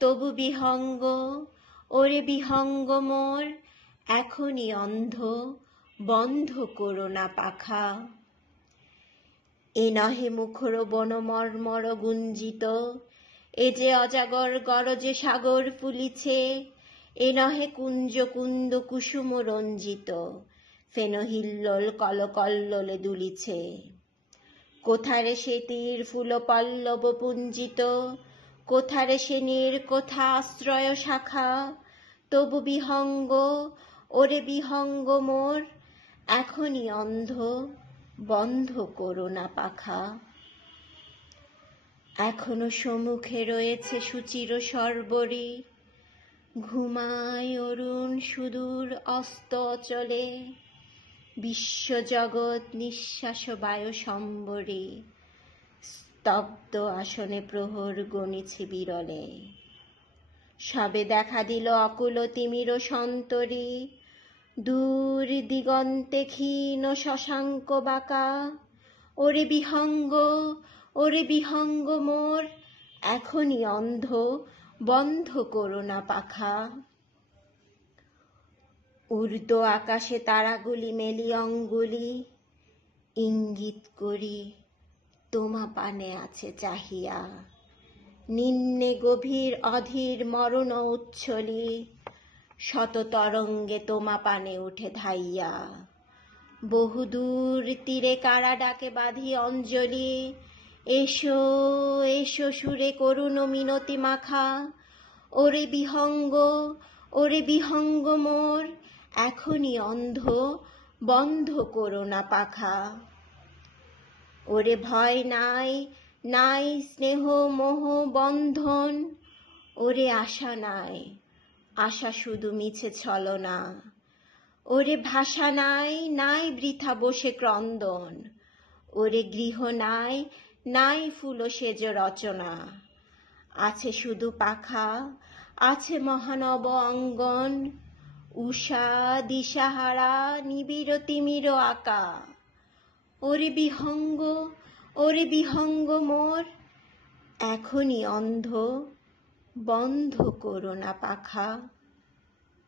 তবু বিহঙ্গ, ওরে বিহঙ্গ মোর, এখনই অন্ধ, বন্ধ করো না পাখা। এ নহে মুখর বনমর্মর গুঞ্জিত, এ যে অজাগর গরজে সাগর ফুলিছে, এ নহে কুঞ্জ কুন্দ কুসুম রঞ্জিত ফেনহিল্লোল কলকল্লোলে দুলিছে। কোথারে সে তীর ফুল পল্লব পুঞ্জিত কোথারে সে নীর, কোথা আশ্রয় শাখা? তবু বিহঙ্গ, ওরে বিহঙ্গ মোর, এখনই অন্ধ, বন্ধ করো না পাখা। এখনও সম্মুখে রয়েছে সুচির সর্বরী। ঘুমায় অরুণ সুদূর অস্ত চলে। বিশ্বজগৎ নিঃশ্বাস বায়ু সম্বরে। স্তব্ধ আসনে প্রহর গণিছে বিরলে। সবে দেখা দিল অকুল তিমির সন্তরী। দূর দিগন্তে ক্ষীণ শশাঙ্ক বাঁকা। ওরে বিহঙ্গ ওরে বিহঙ্গ মোর, এখনই অন্ধ, বন্ধ করো না পাখা। উর্দ আকাশে তারাগুলি মেলি অঙ্গুলি। ইঙ্গিত করি তোমা পানে আছে চাহিয়া। নিম্নে গভীর অধীর মরণ উচ্ছলি, শত তরঙ্গে তোমা পানে উঠে ধাইয়া। বহুদূর তীরে কারা ডাকে বাঁধি অঞ্জলি, এসো এসো সুরে করুণ মিনতি মাখা। ওরে বিহঙ্গ ওরে বিহঙ্গ মোর, এখনই অন্ধ বন্ধ করো না পাখা। ওরে ভয় নাই নাই স্নেহ, মোহ, বন্ধন। ওরে আশা নাই, আশা শুধু মিছে ছলনা। ওরে ভাষা নাই নাই বৃথা বসে ক্রন্দন। ওরে গৃহ নাই নাই ফুল সেজ রচনা। আছে শুধু পাখা, আছে মহানব অঙ্গন। উষা দিশাহারা, নিবিড় তিমির আকা ওরে বিহঙ্গ ওরে বিহঙ্গ মোর। এখনই অন্ধ বন্ধ করো না পাখা।